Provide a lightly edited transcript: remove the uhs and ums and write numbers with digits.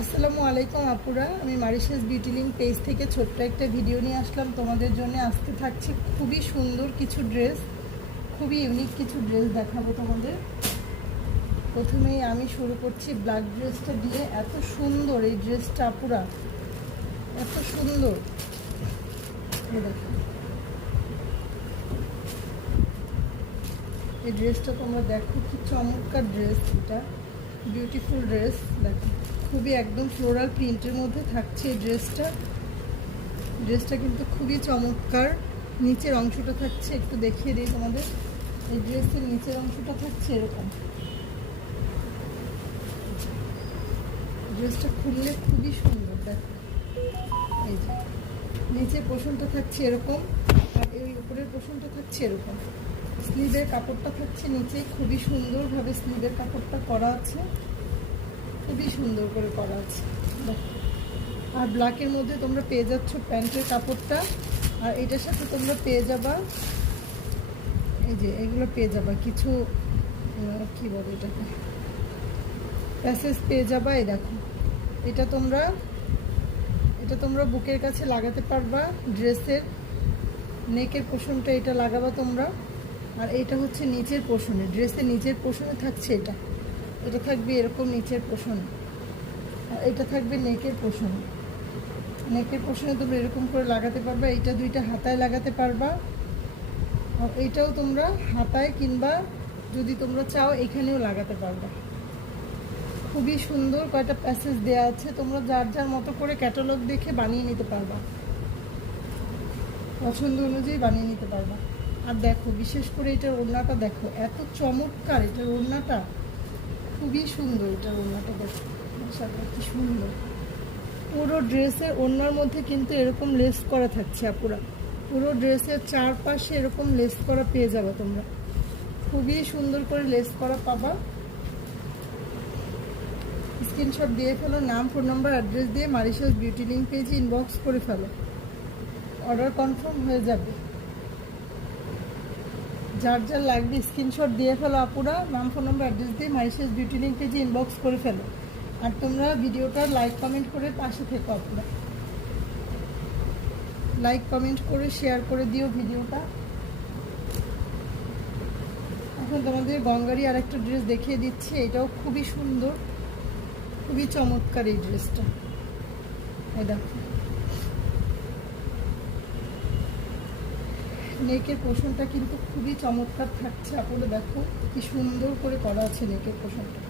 আসসালামু আলাইকুম আপুরা, আমি মারিশাস বিউটি লিঙ্ক পেজ থেকে ছোট্ট একটা ভিডিও নিয়ে আসলাম তোমাদের জন্য। আসতে থাকছে খুবই সুন্দর কিছু ড্রেস, খুবই ইউনিক কিছু ড্রেস দেখাবো তোমাদের। প্রথমেই আমি শুরু করছি ব্ল্যাক ড্রেসটা দিয়ে। এত সুন্দর এই ড্রেসটা আপুরা, এত সুন্দর। দেখো এই ড্রেসটা তোমরা দেখো, কি চমৎকার ড্রেস, এটা বিউটিফুল ড্রেস। দেখো খুবই একদম ফ্লোরাল প্রিন্টের মধ্যে থাকছে এই ড্রেসটা কিন্তু খুবই চমৎকার। নিচের অংশটা থাকছে, একটু দেখিয়ে দিই তোমাদের। এই ড্রেসের নিচের অংশটা থাকছে এরকম। ড্রেসটা খুললে খুবই সুন্দর। দেখো এই যে নিচের পোষণটা থাকছে এরকম, আর এই উপরের পোষণটা থাকছে এরকম। স্লিভের কাপড়টা থাকছে নিচে, খুবই সুন্দরভাবে স্লিভের কাপড়টা করা আছে, খুবই সুন্দর করে করা আছে। দেখো, আর ব্ল্যাকের মধ্যে তোমরা পেয়ে যাচ্ছ প্যান্টের কাপড়টা, আর এটার সাথে তোমরা পেয়ে যাবা এই যে এগুলো পেয়ে যাবা কিছু কি বলে এটাকে, প্যাসেজ পেয়ে যাবা। এই দেখো এটা তোমরা বুকের কাছে লাগাতে পারবা। ড্রেসের নেকের পোষণটা এটা লাগাবা তোমরা। আর এটা হচ্ছে নিচের পোষণে, ড্রেসের নিচের পোষণে থাকছে এটা থাকবে এরকম নিচের পোষণ, আর এটা থাকবে নেকের পোষণে। নেকের পোষণে তোমরা এরকম করে লাগাতে পারবা। এইটা দুইটা হাতায় লাগাতে পারবা, আর এইটাও তোমরা হাতায় কিংবা যদি তোমরা চাও এখানেও লাগাতে পারবা। খুবই সুন্দর কয়টা প্যাসেজ দেওয়া আছে, তোমরা যার যার মতো করে ক্যাটালগ দেখে বানিয়ে নিতে পারবা, পছন্দ অনুযায়ী বানিয়ে নিতে পারবা। আর দেখো বিশেষ করে এটার ওড়নাটা দেখো, এত চমৎকার এটার ওড়নাটা, খুবই সুন্দর এটার ওড়নাটা। দেখো মাশাআল্লাহ কি সুন্দর। পুরো ড্রেসের ওড়নার মধ্যে কিন্তু এরকম লেস করা থাকছে আপুরা, পুরো ড্রেসের চারপাশে এরকম লেস করা পেয়ে যাবে তোমরা, খুবই সুন্দর করে লেস করা পাবা। স্ক্রিনশট দিয়ে ফেলো, নাম, ফোন নাম্বার, অ্যাড্রেস দিয়ে মারিশাস বিউটি লিঙ্ক পেজে ইনবক্স করে ফেলো, অর্ডার কনফার্ম হয়ে যাবে। যার যার লাগবে স্ক্রিনশট দিয়ে ফেলো আপুরা, নাম, ফোন নাম্বার, অ্যাড্রেস দিয়ে মারিশাস বিউটি লিঙ্ক পেজে ইনবক্স করে ফেলো। আর তোমরা ভিডিওটা লাইক কমেন্ট করে পাশে থেকো আপুরা, লাইক কমেন্ট করে শেয়ার করে দিও ভিডিওটা। এখন তোমাদের গঙ্গারি আরেকটা ড্রেস দেখিয়ে দিচ্ছি, এটাও খুবই সুন্দর, খুবই চমৎকার এই ড্রেসটা। এই দেখো নেকের পোষণটা কিন্তু খুবই চমৎকার থাকছে আপুরা, দেখো কি সুন্দর করে করা আছে নেকের পোষণটা।